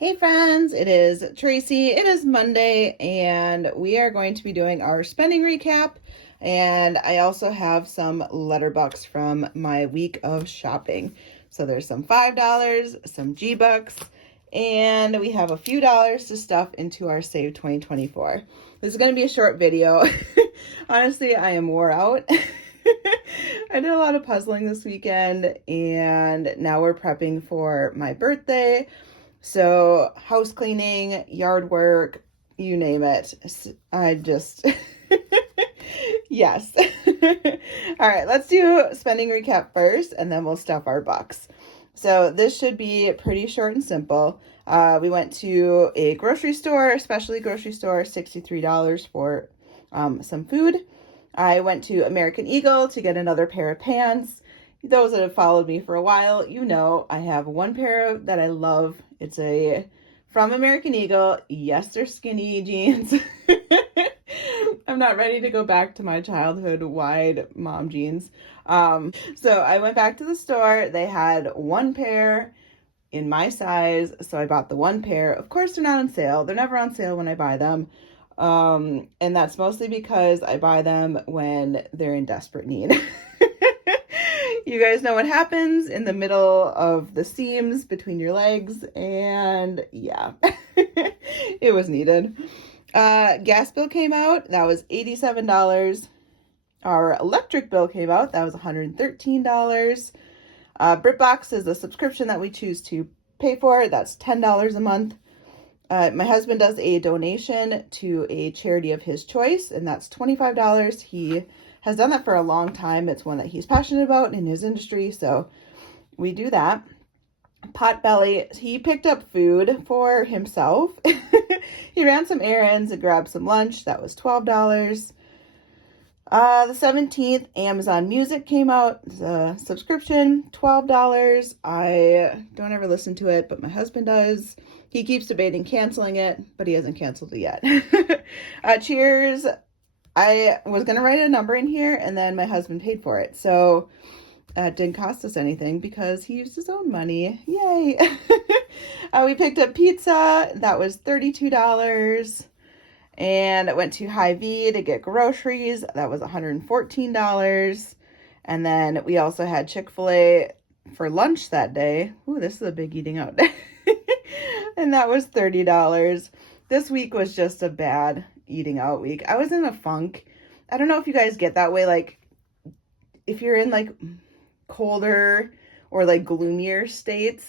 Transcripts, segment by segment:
Hey friends, it is Tracy. It is Monday and we are going to be doing our spending recap. And I also have some letterbucks from my week of shopping. So there's some $5, some G-Bucks, and we have a few dollars to stuff into our Save 2024. This is going to be a short video. Honestly, I am wore out. I did a lot of puzzling this weekend and now we're prepping for my birthday. So house cleaning, yard work, you name it. I just, yes. All right, let's do spending recap first and then we'll stuff our bucks. So this should be pretty short and simple. We went to a grocery store, specialty grocery store, $63 for some food. I went to American Eagle to get another pair of pants. Those that have followed me for a while, you know I have one pair that I love. It's from American Eagle. Yes, they're skinny jeans. I'm not ready to go back to my childhood wide mom jeans. So I went back to the store. They had one pair in my size, so I bought the one pair. Of course, they're not on sale. They're never on sale when I buy them. And that's mostly because I buy them when they're in desperate need. You guys know what happens in the middle of the seams between your legs, and yeah, it was needed. Gas bill came out, that was $87. Our electric bill came out, that was $113. BritBox is a subscription that we choose to pay for, that's $10 a month. My husband does a donation to a charity of his choice, and that's $25. He has done that for a long time. It's one that he's passionate about in his industry, so we do that. Potbelly, he picked up food for himself. He ran some errands and grabbed some lunch. That was $12. The 17th, Amazon Music came out. The subscription, $12. I don't ever listen to it, but my husband does. He keeps debating canceling it, but he hasn't canceled it yet. Cheers. I was going to write a number in here, and then my husband paid for it. So it didn't cost us anything because he used his own money. Yay. We picked up pizza. That was $32. And I went to Hy-Vee to get groceries. That was $114. And then we also had Chick-fil-A for lunch that day. Ooh, this is a big eating out day. And that was $30. This week was just a bad eating out week. I was in a funk. I don't know if you guys get that way, like if you're in like colder or like gloomier states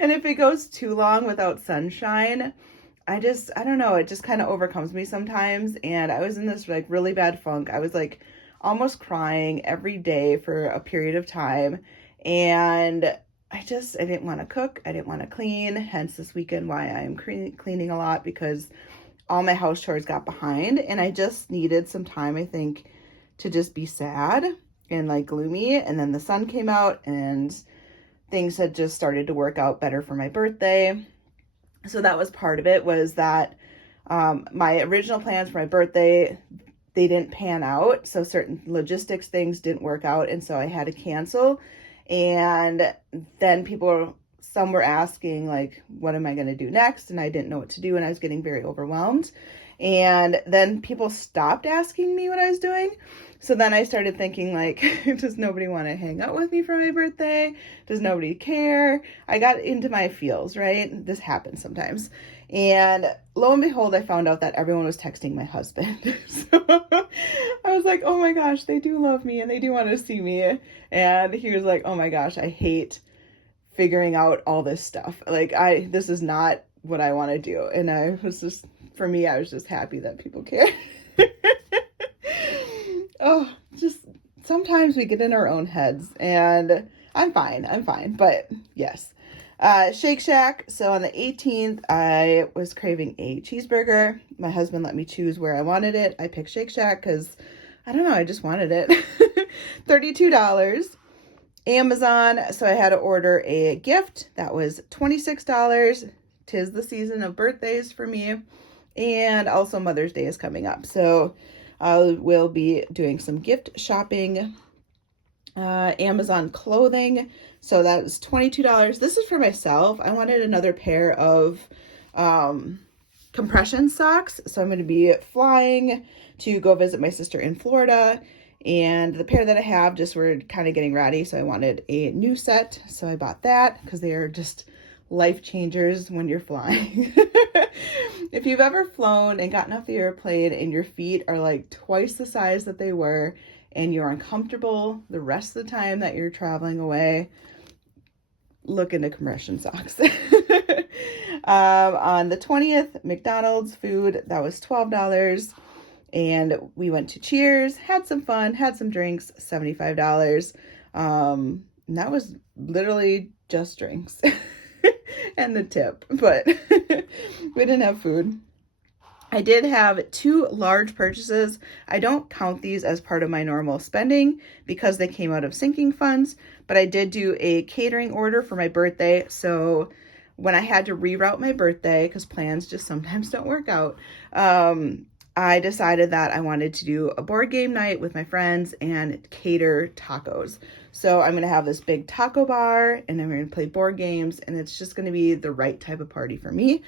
and if it goes too long without sunshine, I don't know, it just kind of overcomes me sometimes. And I was in this like really bad funk. I was like almost crying every day for a period of time, and I didn't want to cook. I didn't want to clean. Hence this weekend why I'm cleaning a lot, because all my house chores got behind and I just needed some time, I think, to just be sad and like gloomy. And then the sun came out and things had just started to work out better for my birthday. So that was part of it, was that my original plans for my birthday, they didn't pan out. So certain logistics things didn't work out. And so I had to cancel. And then some were asking, like, what am I going to do next? And I didn't know what to do, and I was getting very overwhelmed. And then people stopped asking me what I was doing. So then I started thinking, like, does nobody want to hang out with me for my birthday? Does nobody care? I got into my feels, right? This happens sometimes. And lo and behold, I found out that everyone was texting my husband. So I was like, oh my gosh, they do love me and they do want to see me. And he was like, oh my gosh, I hate figuring out all this stuff. Like, this is not what I want to do. And I was just happy that people care. Oh, just sometimes we get in our own heads, and I'm fine. But yes, Shake Shack. So on the 18th, I was craving a cheeseburger. My husband let me choose where I wanted it. I picked Shake Shack because I don't know, I just wanted it. $32. Amazon, so I had to order a gift. That was $26. 'Tis the season of birthdays for me, and also Mother's Day is coming up, so I will be doing some gift shopping. Amazon clothing. So that was $22. This is for myself. I wanted another pair of compression socks. So I'm going to be flying to go visit my sister in Florida. And the pair that I have just were kind of getting ratty. So I wanted a new set. So I bought that because they are just life changers when you're flying. If you've ever flown and gotten off the airplane and your feet are like twice the size that they were, and you're uncomfortable the rest of the time that you're traveling away, look into compression socks. On the 20th, McDonald's food, that was $12. And we went to Cheers, had some fun, had some drinks, $75. And that was literally just drinks and the tip, but we didn't have food. I did have 2 large purchases. I don't count these as part of my normal spending because they came out of sinking funds, but I did do a catering order for my birthday. So when I had to reroute my birthday, because plans just sometimes don't work out, I decided that I wanted to do a board game night with my friends and cater tacos. So I'm going to have this big taco bar and I'm going to play board games, and it's just going to be the right type of party for me.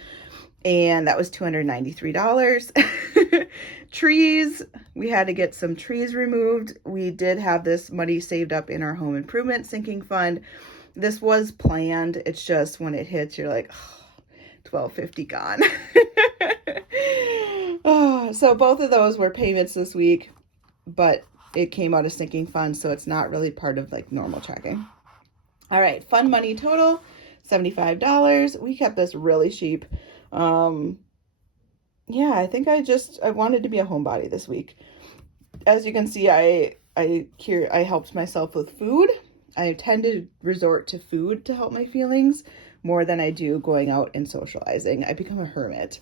And that was $293. Trees, we had to get some trees removed. We did have this money saved up in our home improvement sinking fund. This was planned. It's just when it hits, you're like, oh, $1,250 gone. Oh, so both of those were payments this week, but it came out of sinking fund, so it's not really part of like normal tracking. All right, fund money total, $75. We kept this really cheap. Yeah, I think I wanted to be a homebody this week. As you can see, I helped myself with food. I tend to resort to food to help my feelings more than I do going out and socializing. I become a hermit.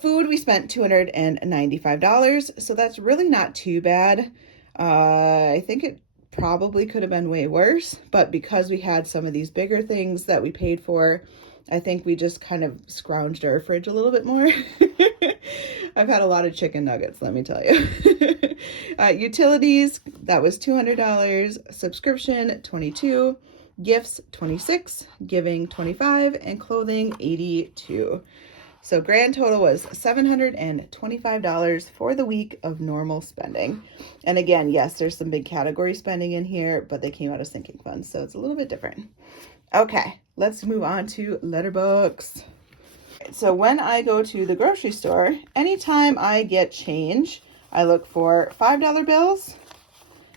Food, we spent $295, so that's really not too bad. I think it probably could have been way worse, but because we had some of these bigger things that we paid for, I think we just kind of scrounged our fridge a little bit more. I've had a lot of chicken nuggets, let me tell you. Utilities, that was $200. Subscription, $22. Gifts, $26. Giving, $25. And clothing, $82. So grand total was $725 for the week of normal spending. And again, yes, there's some big category spending in here, but they came out of sinking funds, so it's a little bit different. Okay, let's move on to Letterboxd. So when I go to the grocery store, anytime I get change, I look for $5 bills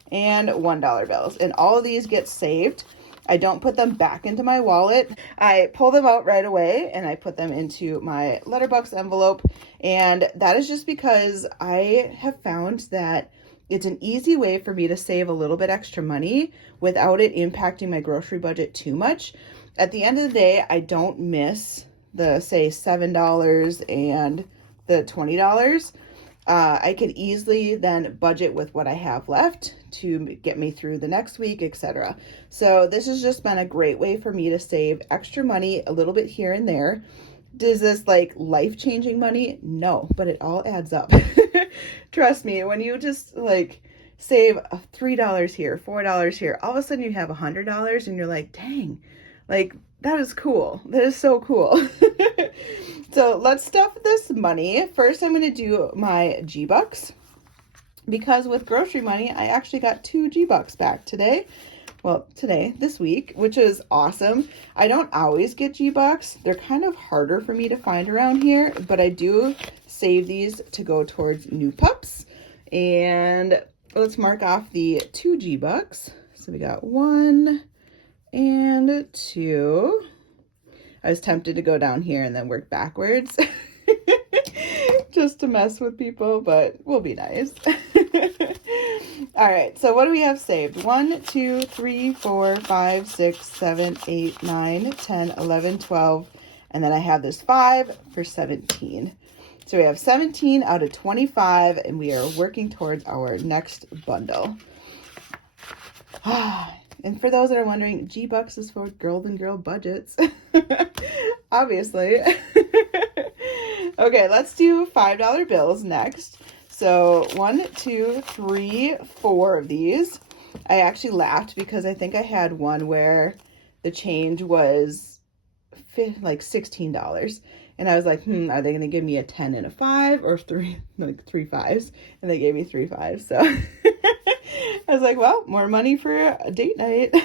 and $1 bills, and all of these get saved. I don't put them back into my wallet. I pull them out right away and I put them into my Letterboxd envelope. And that is just because I have found that it's an easy way for me to save a little bit extra money without it impacting my grocery budget too much. At the end of the day, I don't miss the, say, $7 and the $20. I could easily then budget with what I have left to get me through the next week, etc. So this has just been a great way for me to save extra money a little bit here and there. Is this like life-changing money? No, but it all adds up. Trust me, when you just like save $3 here, $4 here, all of a sudden you have $100 and you're like, dang, like that is cool. That is so cool. So let's stuff this money. First, I'm going to do my G-Bucks, because with grocery money, I actually got 2 G-Bucks back today. Well, this week, which is awesome. I don't always get G-Bucks. They're kind of harder for me to find around here, but I do save these to go towards new pups. And let's mark off the 2 G-Bucks. So we got 1 and 2. I was tempted to go down here and then work backwards just to mess with people, but we'll be nice. All right, so what do we have saved? 1, 2, 3, 4, 5, 6, 7, 8, 9, 10, 11, 12, and then I have this 5 for 17. So we have 17 out of 25, and we are working towards our next bundle. And for those that are wondering, G-Bucks is for GoldenGirlBudgets. Obviously. Okay, let's do $5 bills next. So 1, 2, 3, 4 of these. I actually laughed because I think I had one where the change was like $16. And I was like, are they going to give me a 10 and a 5 or three 5s? And they gave me 3 5s. So I was like, well, more money for a date night.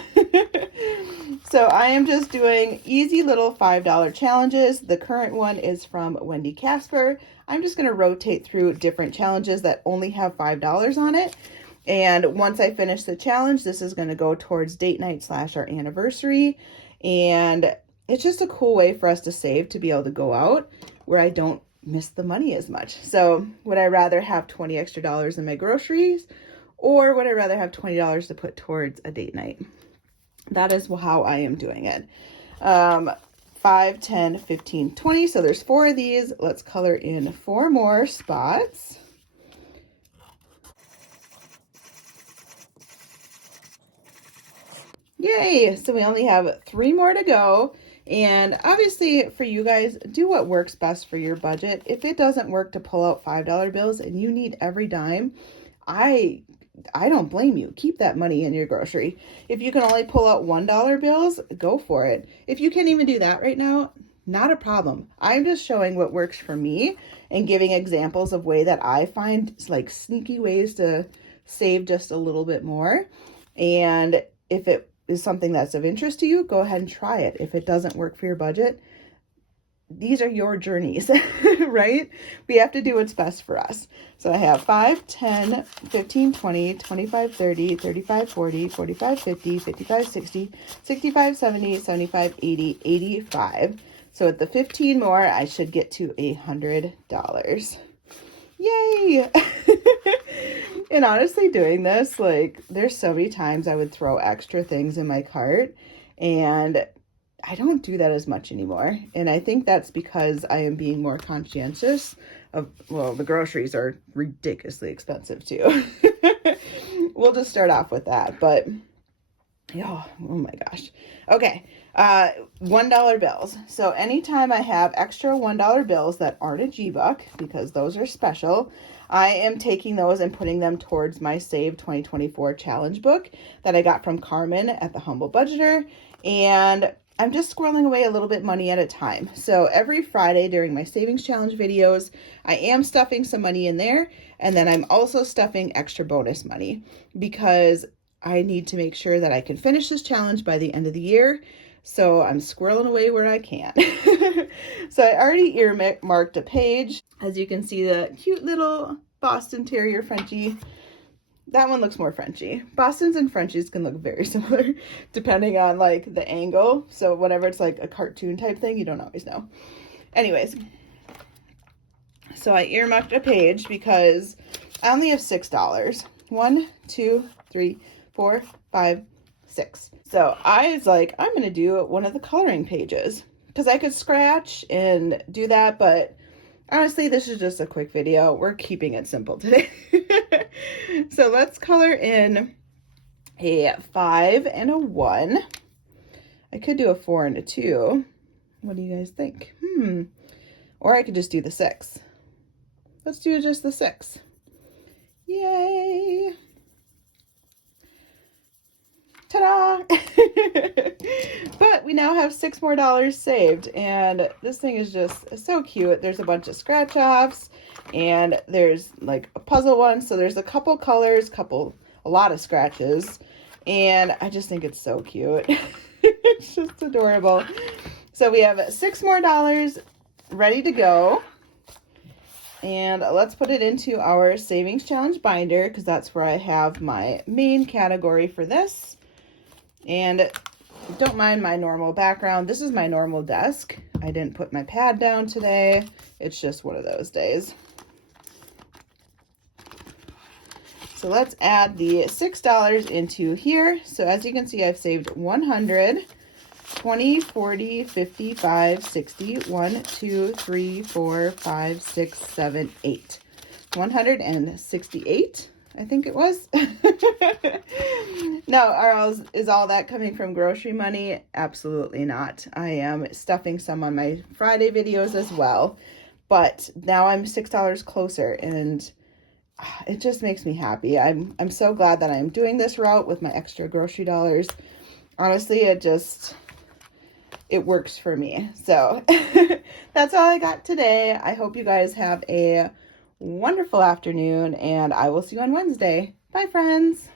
So I am just doing easy little $5 challenges. The current one is from Wendy Casper. I'm just going to rotate through different challenges that only have $5 on it. And once I finish the challenge, this is going to go towards date night / our anniversary. And it's just a cool way for us to save, to be able to go out where I don't miss the money as much. So would I rather have $20 extra in my groceries, or would I rather have $20 to put towards a date night? That is how I am doing it. 5, 10, 15, 20. So there's 4 of these. Let's color in 4 more spots. Yay! So we only have 3 more to go. And obviously for you guys, do what works best for your budget. If it doesn't work to pull out $5 bills and you need every dime, I don't blame you. Keep that money in your grocery. If you can only pull out $1 bills, go for it. If you can't even do that right now, not a problem. I'm just showing what works for me and giving examples of way that I find like sneaky ways to save just a little bit more. And if it is something that's of interest to you, go ahead and try it. If it doesn't work for your budget, these are your journeys, right? We have to do what's best for us. So I have 5, 10, 15, 20, 25, 30, 35, 40, 45, 50, 55, 60, 65, 70, 75, 80, 85. So with the 15 more, I should get to $100. Yay! And honestly, doing this, like, there's so many times I would throw extra things in my cart, and I don't do that as much anymore. And I think that's because I am being more conscientious of, well, the groceries are ridiculously expensive too. We'll just start off with that. But, oh my gosh. Okay. $1 bills. So anytime I have extra $1 bills that aren't a G-Buck, because those are special, I am taking those and putting them towards my Save 2024 challenge book that I got from Carmen at the Humble Budgeter. And I'm just squirreling away a little bit money at a time. So every Friday during my savings challenge videos, I am stuffing some money in there. And then I'm also stuffing extra bonus money because I need to make sure that I can finish this challenge by the end of the year. So I'm squirreling away where I can. So I already earmarked a page. As you can see, the cute little Boston Terrier Frenchie. That one looks more Frenchy. Bostons and Frenchies can look very similar depending on like the angle. So whenever it's like a cartoon type thing, you don't always know. Anyways, so I earmarked a page because I only have $6. 1, 2, 3, 4, 5, 6. So I was like, I'm going to do one of the coloring pages because I could scratch and do that. But honestly, this is just a quick video. We're keeping it simple today. So let's color in a 5 and a 1. I could do a 4 and a 2. What do you guys think? Or I could just do the 6. Let's do just the 6. Yay! Ta-da! But we now have $6 more saved, and this thing is just so cute. There's a bunch of scratch offs, and there's like a puzzle one. So there's a couple colors, a lot of scratches, and I just think it's so cute. It's just adorable. So we have $6 more ready to go. And let's put it into our savings challenge binder because that's where I have my main category for this. And don't mind my normal background. This is my normal desk. I didn't put my pad down today. It's just one of those days. So let's add the $6 into here. So as you can see, I've saved 100, 20, 40, 55, 60, 1, 2, 3, 4, 5, 6, 7, 8. 168, I think it was. No, is all that coming from grocery money? Absolutely not. I am stuffing some on my Friday videos as well. But now I'm $6 closer, and it just makes me happy. I'm so glad that I'm doing this route with my extra grocery dollars. Honestly, it works for me. So that's all I got today. I hope you guys have a wonderful afternoon, and I will see you on Wednesday. Bye, friends.